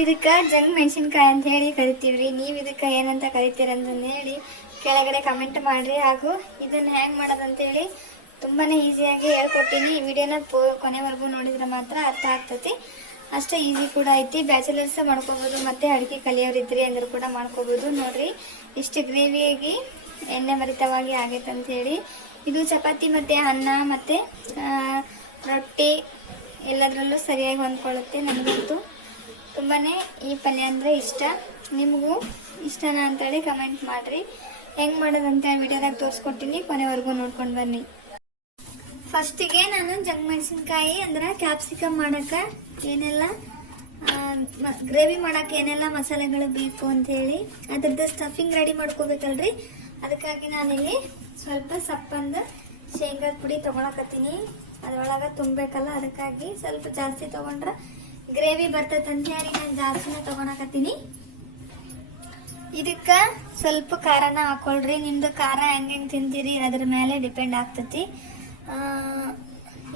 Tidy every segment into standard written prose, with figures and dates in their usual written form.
ಇದಕ್ಕೆ ಜಂಗ್ ಮೆಣಸಿನ್ಕಾಯಿ ಅಂತ ಹೇಳಿ ಕರಿತೀವ್ರಿ. ನೀವು ಇದಕ್ಕೆ ಏನಂತ ಕರಿತೀರಂತಂದು ಹೇಳಿ ಕೆಳಗಡೆ ಕಮೆಂಟ್ ಮಾಡ್ರಿ. ಹಾಗೂ ಇದನ್ನ ಹ್ಯಾಂಗ್ ಮಾಡೋದಂತೇಳಿ ತುಂಬಾನೇ ಈಸಿಯಾಗಿ ಹೇಳ್ಕೊಡ್ತೀನಿ. ಈ ವಿಡಿಯೋನ ಕೊನೆವರೆಗೂ ನೋಡಿದ್ರೆ ಮಾತ್ರ ಅರ್ಥ ಆಗ್ತತಿ. ಅಷ್ಟೇ ಈಸಿ ಕೂಡ ಐತಿ. ಬ್ಯಾಚುಲರ್ಸ್ ಮಾಡ್ಕೋಬಹುದು, ಮತ್ತೆ ಅಡುಗೆ ಕಲಿಯೋರಿದ್ರಿ ಅಂದ್ರೂ ಕೂಡ ಮಾಡ್ಕೋಬಹುದು. ನೋಡ್ರಿ ಇಷ್ಟು ಗ್ರೇವಿಯಾಗಿ ಎಣ್ಣೆ ಭರಿತವಾಗಿ ಆಗೈತೆ ಅಂತ ಹೇಳಿ. ಇದು ಚಪಾತಿ ಮತ್ತೆ ಅನ್ನ ಮತ್ತೆ ರೊಟ್ಟಿ ಎಲ್ಲದರಲ್ಲೂ ಸರಿಯಾಗಿ ಹೊಂದ್ಕೊಳ್ಳುತ್ತೆ. ನನಗಂತೂ ತುಂಬಾನೇ ಈ ಪಲ್ಯ ಅಂದ್ರೆ ಇಷ್ಟ. ನಿಮಗೂ ಇಷ್ಟನಾ ಅಂತೇಳಿ ಕಮೆಂಟ್ ಮಾಡ್ರಿ. ಹೆಂಗ್ ಮಾಡೋದಂತ ವಿಡಿಯೋದಾಗ ತೋರಿಸ್ಕೊಡ್ತೀನಿ, ಕೊನೆವರೆಗೂ ನೋಡ್ಕೊಂಡು ಬನ್ನಿ. ಫಸ್ಟಿಗೆ ನಾನು ಜಂಗ್ ಮೆಣಸಿನ್ಕಾಯಿ ಅಂದ್ರೆ ಕ್ಯಾಪ್ಸಿಕಮ್ ಮಾಡಕ್ಕೆ ಏನೆಲ್ಲ ಗ್ರೇವಿ ಮಾಡಕ್ಕೆ ಏನೆಲ್ಲ ಮಸಾಲೆಗಳು ಬೇಕು ಅಂತ ಹೇಳಿ ಅದ್ರದ್ದು ಸ್ಟಫಿಂಗ್ ರೆಡಿ ಮಾಡ್ಕೋಬೇಕಲ್ರಿ. ಅದಕ್ಕಾಗಿ ನಾನಿಲ್ಲಿ ಸ್ವಲ್ಪ ಸಪ್ಪಂದ ಶೇಂಗಾದ ಪುಡಿ ತಗೊಳಕತ್ತೀನಿ. ಅದ್ರೊಳಗೆ ತುಂಬಬೇಕಲ್ಲ, ಅದಕ್ಕಾಗಿ ಸ್ವಲ್ಪ ಜಾಸ್ತಿ ತಗೊಂಡ್ರೆ ಗ್ರೇವಿ ಬರ್ತೈತೆ ಅಂತ ಹೇಳಿ ನಾನು ಜಾಸ್ತಿನ ತಗೊಳಕತ್ತೀನಿ. ಇದಕ್ಕೆ ಸ್ವಲ್ಪ ಖಾರನ ಹಾಕೊಳ್ರಿ. ನಿಮ್ದು ಖಾರ ಹೆಂಗೆ ತಿಂತೀರಿ ಅದ್ರ ಮೇಲೆ ಡಿಪೆಂಡ್ ಆಗ್ತತಿ.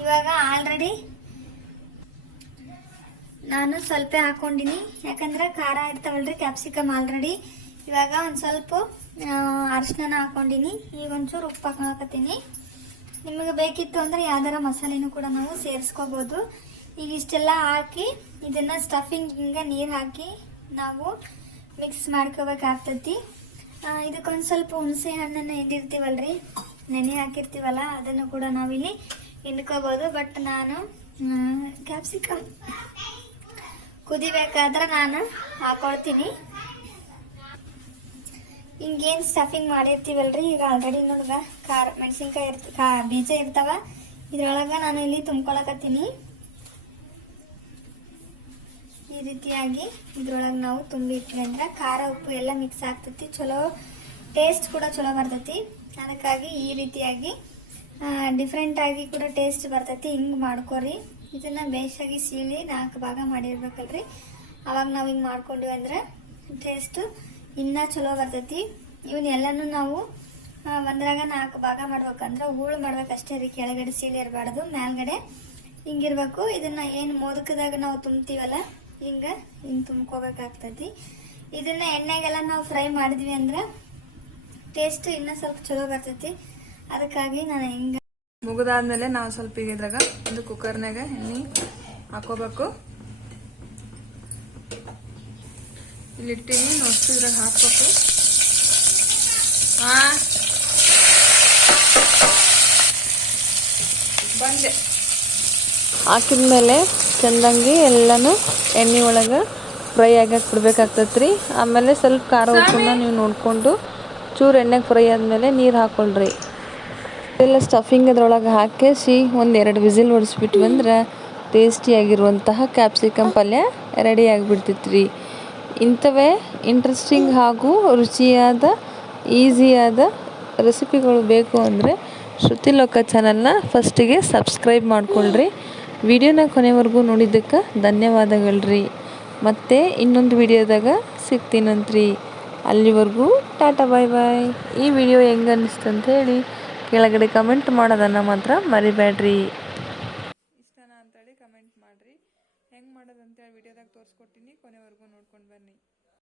ಇವಾಗ ಆಲ್ರೆಡಿ ನಾನು ಸ್ವಲ್ಪ ಹಾಕೊಂಡಿನಿ, ಯಾಕಂದ್ರೆ ಖಾರ ಇರ್ತಾವಲ್ರಿ ಕ್ಯಾಪ್ಸಿಕಮ್ ಆಲ್ರೆಡಿ. ಇವಾಗ ಒಂದು ಸ್ವಲ್ಪ ಅರಿಶಿನ ಹಾಕೊಂಡಿನಿ. ಈಗ ಒಂಚೂರು ಉಪ್ಪು ಹಾಕೊಳಕತ್ತೀನಿ. ನಿಮಗೆ ಬೇಕಿತ್ತು ಅಂದ್ರೆ ಯಾವ್ದಾರ ಮಸಾಲೆನೂ ಕೂಡ ನಾವು ಸೇರಿಸ್ಕೋಬಹುದು. ಈಗ ಇಷ್ಟೆಲ್ಲ ಹಾಕಿ ಇದನ್ನ ಸ್ಟಫಿಂಗ್ ಹಿಂಗೆ ನೀರು ಹಾಕಿ ನಾವು ಮಿಕ್ಸ್ ಮಾಡ್ಕೋಬೇಕಾಗ್ತತಿ. ಇದಕ್ಕೊಂದು ಸ್ವಲ್ಪ ಹುಣಸೆ ಹಣ್ಣನ್ನು ಹಿಂಡಿರ್ತೀವಲ್ರಿ, ನೆನೆ ಹಾಕಿರ್ತೀವಲ್ಲ, ಅದನ್ನು ಕೂಡ ನಾವಿಲ್ಲಿ ಹಿಂಡ್ಕೋಬಹುದು. ಬಟ್ ನಾನು ಕ್ಯಾಪ್ಸಿಕಮ್ ಕುದಿಬೇಕಾದ್ರೆ ನಾನು ಹಾಕೊಳ್ತೀನಿ. ಹಿಂಗೇನು ಸ್ಟಫಿಂಗ್ ಮಾಡಿರ್ತೀವಲ್ರಿ, ಈಗ ಆಲ್ರೆಡಿ ನೋಡ್ಗ ಖಾರ ಮೆಣಸಿನ್ಕಾಯಿ ಬೀಜ ಇರ್ತಾವ, ಇದ್ರೊಳಗೆ ನಾನು ಇಲ್ಲಿ ತುಂಬ್ಕೊಳಕತ್ತೀನಿ. ಈ ರೀತಿಯಾಗಿ ಇದ್ರೊಳಗೆ ನಾವು ತುಂಬಿಟ್ವಿ ಅಂದ್ರೆ ಖಾರ ಉಪ್ಪು ಎಲ್ಲ ಮಿಕ್ಸ್ ಆಗ್ತತಿ, ಚಲೋ ಟೇಸ್ಟ್ ಕೂಡ ಚಲೋ ಬರ್ತೈತಿ. ಅದಕ್ಕಾಗಿ ಈ ರೀತಿಯಾಗಿ ಡಿಫ್ರೆಂಟ್ ಆಗಿ ಕೂಡ ಟೇಸ್ಟ್ ಬರ್ತೈತಿ. ಹಿಂಗೆ ಮಾಡ್ಕೊರಿ. ಇದನ್ನ ಬೇಸಾಗಿ ಸೀಳಿ 4 ಭಾಗ ಮಾಡಿರ್ಬೇಕಲ್ರಿ. ಅವಾಗ ನಾವು ಹಿಂಗೆ ಮಾಡ್ಕೊಂಡ್ವಿ ಅಂದ್ರೆ ಟೇಸ್ಟ್ ಇನ್ನೂ ಚಲೋ ಬರ್ತೈತಿ. ಇವನ್ನೆಲ್ಲನೂ ನಾವು ಒಂದ್ರಾಗ 4 ಭಾಗ ಮಾಡ್ಬೇಕಂದ್ರೆ ಹೂಳು ಮಾಡ್ಬೇಕಷ್ಟೇ ರೀ. ಕೆಳಗಡೆ ಸೀಳಿ ಇರಬಾರ್ದು, ಮೇಲ್ಗಡೆ ಹಿಂಗಿರ್ಬೇಕು. ಇದನ್ನ ಏನು ಮೋದಕದಾಗ ನಾವು ತುಂಬ್ತೀವಲ್ಲ, ಹಿಂಗೆ ತುಂಬ್ಕೋಬೇಕಾಗ್ತತಿ. ಇದನ್ನ ಎಣ್ಣೆಗೆಲ್ಲ ನಾವು ಫ್ರೈ ಮಾಡಿದ್ವಿ ಅಂದ್ರೆ ಟೇಸ್ಟ್ ಇನ್ನೂ ಸ್ವಲ್ಪ ಚಲೋ ಬರ್ತೈತಿ. ಅದಕ್ಕಾಗಿ ನಾನು ಹಿಂಗೆ ಮುಗಿದಾದ್ಮೇಲೆ ನಾವು ಸ್ವಲ್ಪ ಈಗ ಇದ್ರಾಗ ಒಂದು ಕುಕ್ಕರ್ನಾಗ ಎಣ್ಣೆ ಹಾಕೋಬೇಕು. ಇಲ್ಲಿ ಇಟ್ಟಿನಿ, ನೋಡ್ತು ಇದ್ರಾಗ ಹಾಕ್ಬೇಕು. ಬಂದೆ ಹಾಕಿದ್ಮೇಲೆ ಚಂದಂಗಿ ಎಲ್ಲನೂ ಎಣ್ಣೆ ಒಳಗೆ ಫ್ರೈ ಆಗಕ್ಕೆ ಬಿಡ್ಬೇಕಾಗ್ತೈತ್ರಿ. ಆಮೇಲೆ ಸ್ವಲ್ಪ ಖಾರ ಉಪ್ಪನ್ನ ನೀವು ನೋಡಿಕೊಂಡು ಚೂರು ಎಣ್ಣೆಗೆ ಫ್ರೈ ಆದಮೇಲೆ ನೀರು ಹಾಕ್ಕೊಳ್ರಿ. ಎಲ್ಲ ಸ್ಟಫಿಂಗ್ ಅದ್ರೊಳಗೆ ಹಾಕಿಸಿ 1-2 ವಿಸಿಲ್ ಹೊಡಿಸ್ಬಿಟ್ವಿ ಅಂದ್ರೆ ಟೇಸ್ಟಿಯಾಗಿರುವಂತಹ ಕ್ಯಾಪ್ಸಿಕಮ್ ಪಲ್ಯ ರೆಡಿ ಆಗಿಬಿಡ್ತೈತ್ರಿ. ಇಂಥವೇ ಇಂಟ್ರೆಸ್ಟಿಂಗ್ ಹಾಗೂ ರುಚಿಯಾದ ಈಸಿಯಾದ ರೆಸಿಪಿಗಳು ಬೇಕು ಅಂದರೆ ಶ್ರುತಿಲೋಕ ಚಾನಲ್ನ ಫಸ್ಟಿಗೆ ಸಬ್ಸ್ಕ್ರೈಬ್ ಮಾಡ್ಕೊಳ್ರಿ. ವಿಡಿಯೋನ ಕೊನೆವರೆಗೂ ನೋಡಿದ್ದಕ್ಕೆ ಧನ್ಯವಾದಗಳ್ರಿ. ಮತ್ತೆ ಇನ್ನೊಂದು ವಿಡಿಯೋದಾಗ ಸಿಗ್ತೀನಂತ್ರಿ. ಅಲ್ಲಿವರೆಗೂ ಟಾಟಾ ಬಾಯ್ ಬಾಯ್. ಈ ವಿಡಿಯೋ ಹೆಂಗೆ ಅನ್ನಿಸ್ತು ಅಂತ ಹೇಳಿ ಕೆಳಗಡೆ ಕಮೆಂಟ್ ಮಾಡೋದನ್ನು ಮಾತ್ರ ಮರಿಬೇಡ್ರಿ.